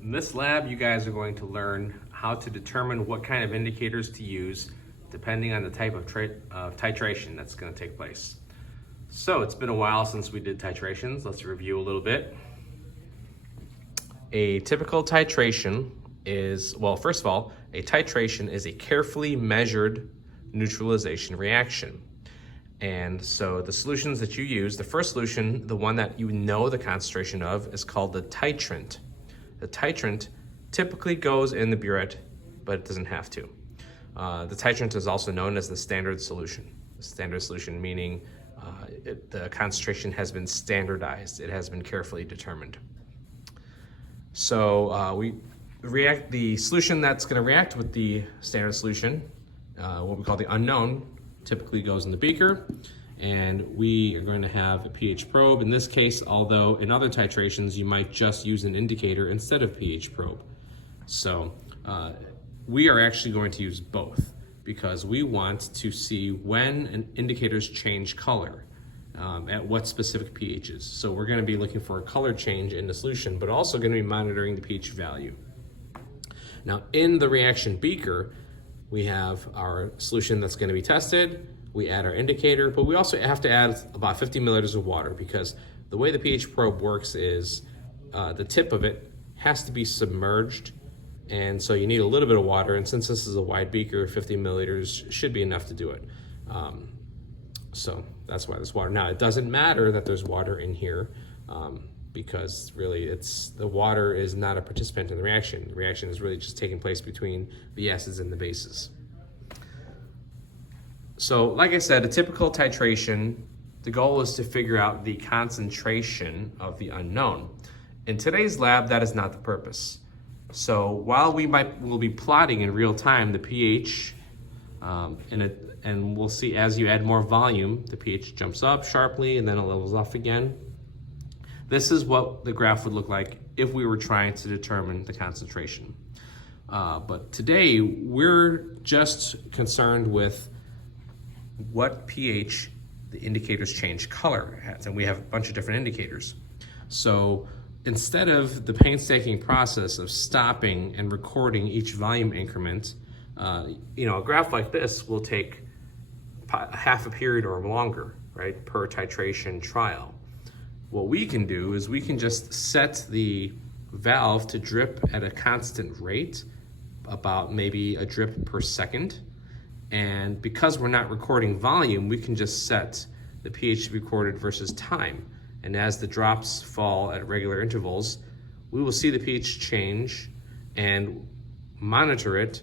In this lab, you guys are going to learn how to determine what kind of indicators to use depending on the type of titration that's going to take place. So it's been a while since we did titrations. Let's review a little bit. A typical titration is, well, first of all, a titration is a carefully measured neutralization reaction. And so the solutions that you use, the first solution, the one that you know the concentration of, is called the titrant. The titrant typically goes in the burette, but it doesn't have to. The titrant is also known as the standard solution. The standard solution meaning the concentration has been standardized. It has been carefully determined. So the solution that's going to react with the standard solution, what we call the unknown, typically goes in the beaker, and we are going to have a pH probe. In this case, although in other titrations you might just use an indicator instead of pH probe. So we are actually going to use both because we want to see when indicators change color at what specific pHs. So we're going to be looking for a color change in the solution, but also going to be monitoring the pH value. Now in the reaction beaker, we have our solution that's going to be tested, we add our indicator, but we also have to add about 50 milliliters of water because the way the pH probe works is the tip of it has to be submerged, and so you need a little bit of water, and since this is a wide beaker, 50 milliliters should be enough to do it. So that's why there's water. Now it doesn't matter that there's water in here because really the water is not a participant in the reaction. The reaction is really just taking place between the acids and the bases. So like I said, a typical titration, the goal is to figure out the concentration of the unknown. In today's lab, that is not the purpose. So while we'll be plotting in real time the pH, and we'll see as you add more volume, the pH jumps up sharply and then it levels off again. This is what the graph would look like if we were trying to determine the concentration. But today, we're just concerned with what pH the indicators change color at, and we have a bunch of different indicators. So instead of the painstaking process of stopping and recording each volume increment, a graph like this will take half a period or longer, right, per titration trial. What we can do is we can just set the valve to drip at a constant rate, about maybe a drip per second. And because we're not recording volume, we can just set the pH to be recorded versus time. And as the drops fall at regular intervals, we will see the pH change and monitor it,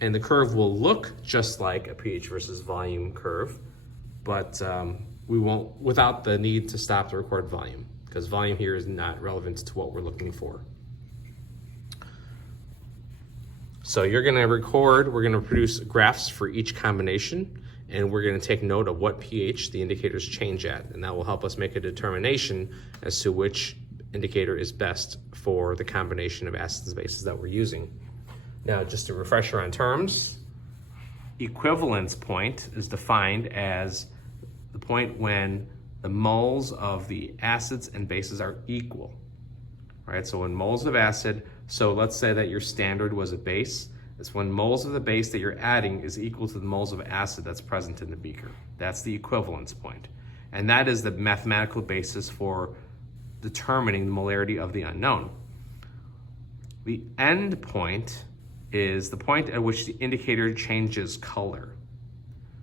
and the curve will look just like a pH versus volume curve, but we won't, without the need to stop to record volume, because volume here is not relevant to what we're looking for. So you're going to record, we're going to produce graphs for each combination, and we're going to take note of what pH the indicators change at, and that will help us make a determination as to which indicator is best for the combination of acids and bases that we're using. Now, just a refresher on terms, equivalence point is defined as the point when the moles of the acids and bases are equal, right? So when moles of acid, so let's say that your standard was a base, it's when moles of the base that you're adding is equal to the moles of acid that's present in the beaker. That's the equivalence point. And that is the mathematical basis for determining the molarity of the unknown. The end point is the point at which the indicator changes color.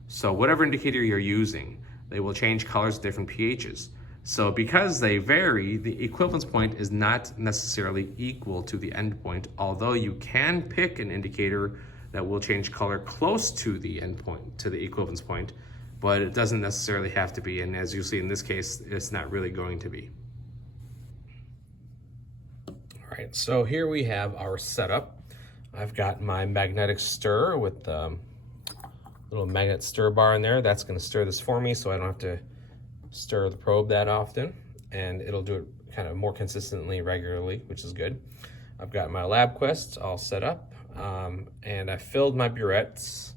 So whatever indicator you're using, they will change colors at different pHs. So because they vary, the equivalence point is not necessarily equal to the end point, although you can pick an indicator that will change color close to the end point, to the equivalence point, but it doesn't necessarily have to be, and as you see in this case, it's not really going to be. All right, so here we have our setup. I've got my magnetic stir with the little magnet stir bar in there. That's going to stir this for me so I don't have to stir the probe that often, and it'll do it kind of more consistently, regularly, which is good. I've got my lab quest all set up, and I filled my burettes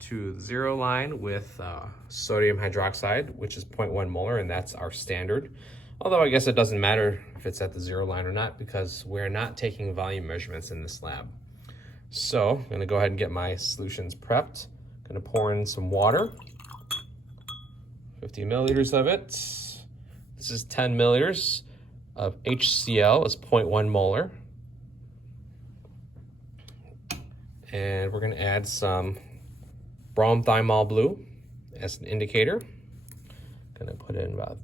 to the 0 line with sodium hydroxide, which is 0.1 molar, and that's our standard. Although I guess it doesn't matter if it's at the 0 line or not, because we're not taking volume measurements in this lab. So I'm gonna go ahead and get my solutions prepped. I'm gonna pour in some water, 50 milliliters of it. This is 10 milliliters of HCl, is 0.1 molar. And we're gonna add some bromethymol blue as an indicator. Gonna put in about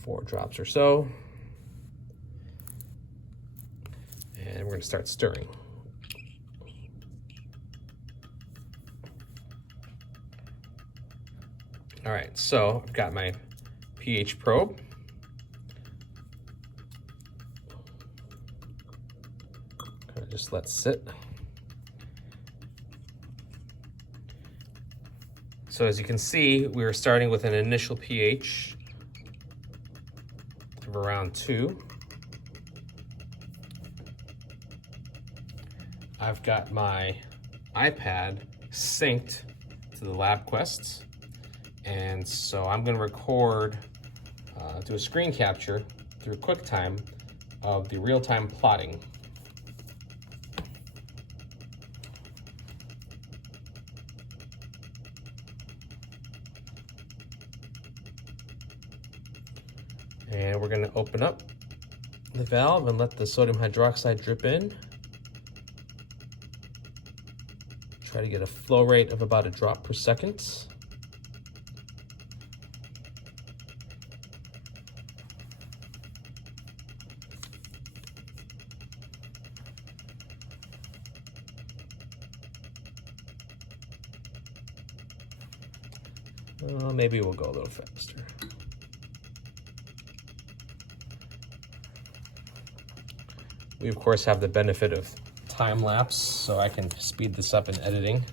4 drops or so. And we're gonna start stirring. All right, so I've got my pH probe. Kind of just let sit. So as you can see, we are starting with an initial pH of around 2. I've got my iPad synced to the LabQuest, and so I'm going to record, do a screen capture through QuickTime of the real-time plotting. And we're going to open up the valve and let the sodium hydroxide drip in. Try to get a flow rate of about a drop per second. Maybe we'll go a little faster. We of course have the benefit of time lapse, so I can speed this up in editing.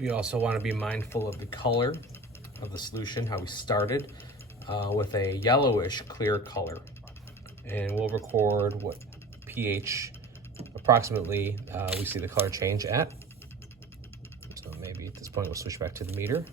We also want to be mindful of the color of the solution, how we started with a yellowish clear color. And we'll record what pH approximately we see the color change at. So maybe at this point we'll switch back to the meter.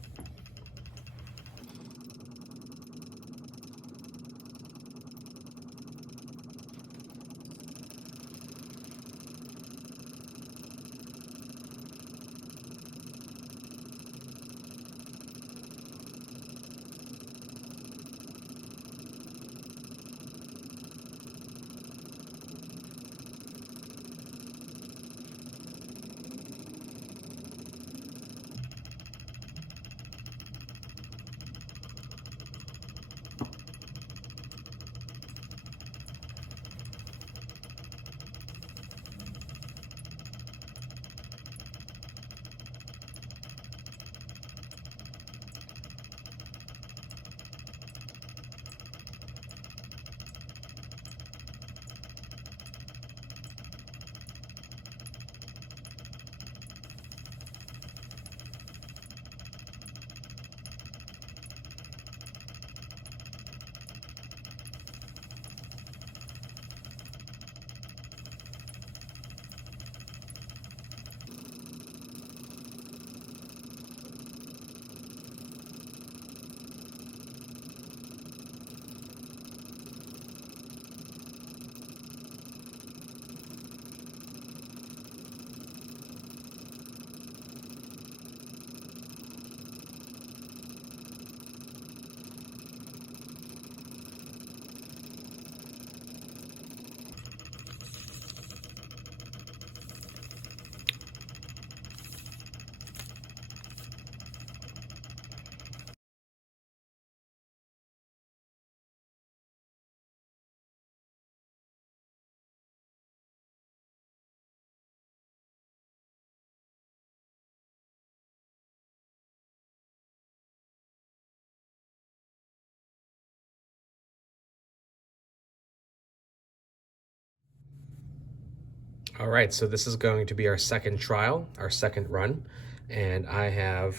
All right, so this is going to be our second trial, our second run, and I have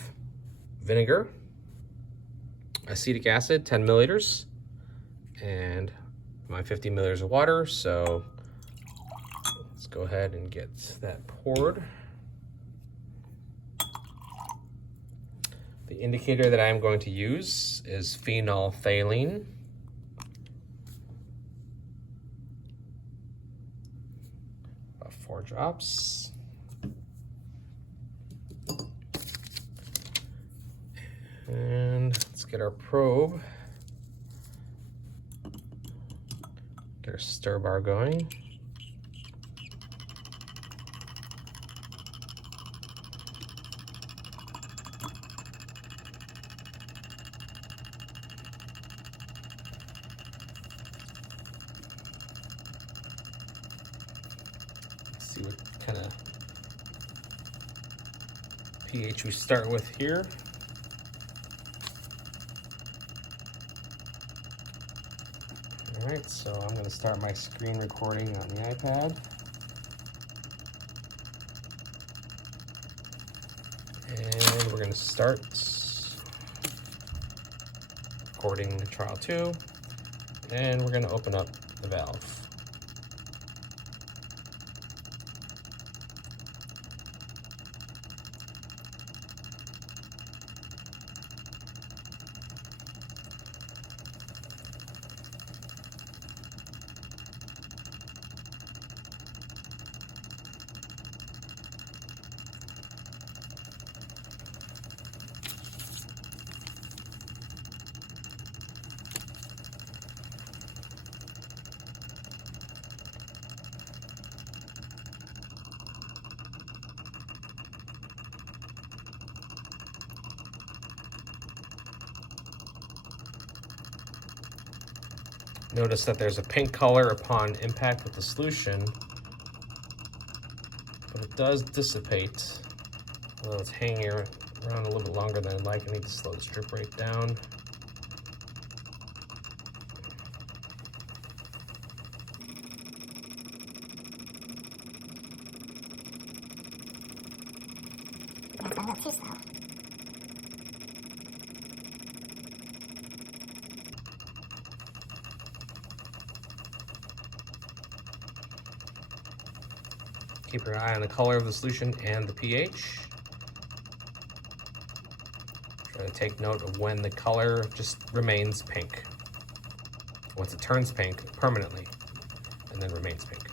vinegar, acetic acid, 10 milliliters, and my 50 milliliters of water. So let's go ahead and get that poured. The indicator that I'm going to use is phenolphthalein. About 4 drops. And let's get our probe. Get our stir bar going. See what kind of pH we start with here. All right, so I'm going to start my screen recording on the iPad. And we're going to start recording trial 2, and we're going to open up the valve. Notice that there's a pink color upon impact with the solution, but it does dissipate, although it's hanging around a little bit longer than I'd like. I need to slow the strip rate down. Too slow. Keep your eye on the color of the solution and the pH. Try to take note of when the color just remains pink. Once it turns pink permanently and then remains pink.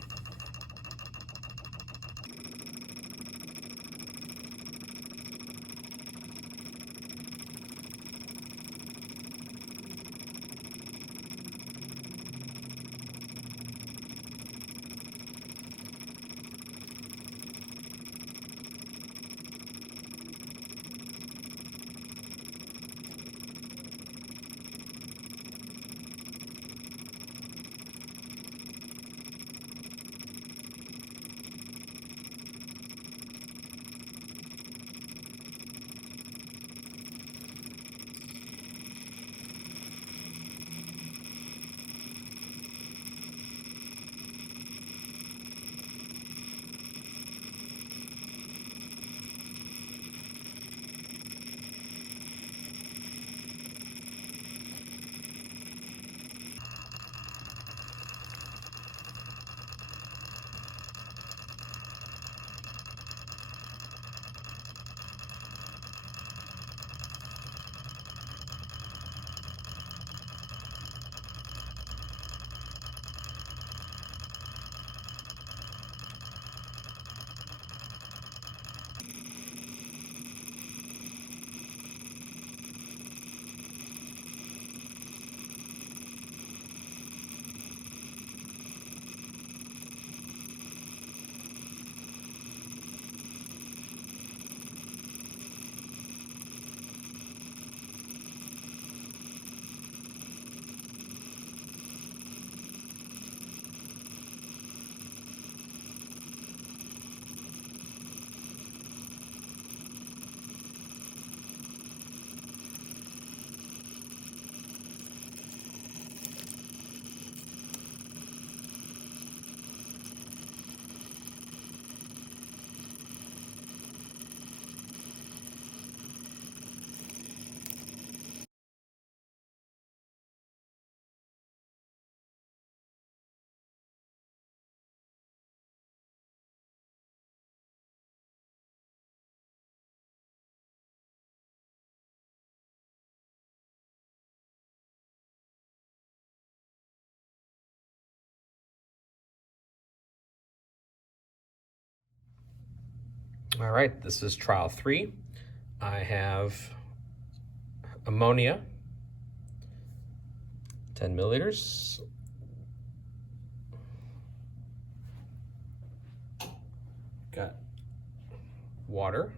All right, this is trial 3. I have ammonia, 10 milliliters. Got water.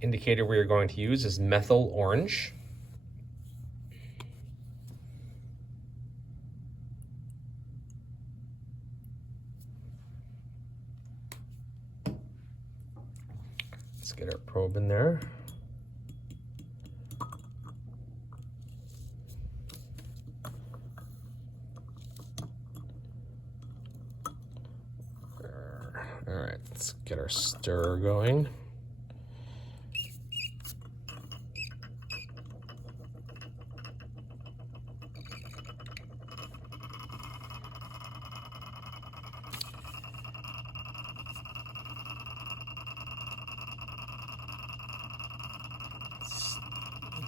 Indicator we are going to use is methyl orange. Let's get our probe in there. All right, let's get our stir going.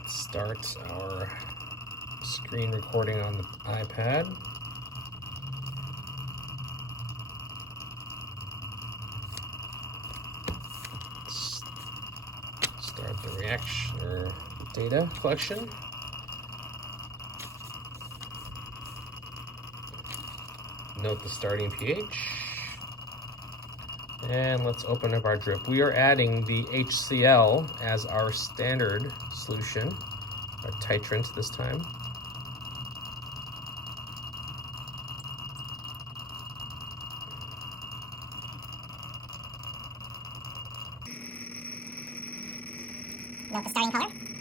Start our screen recording on the iPad. Start the reaction or data collection. Note the starting pH. And let's open up our drip. We are adding the HCl as our standard solution, our titrant this time. Note the starting color.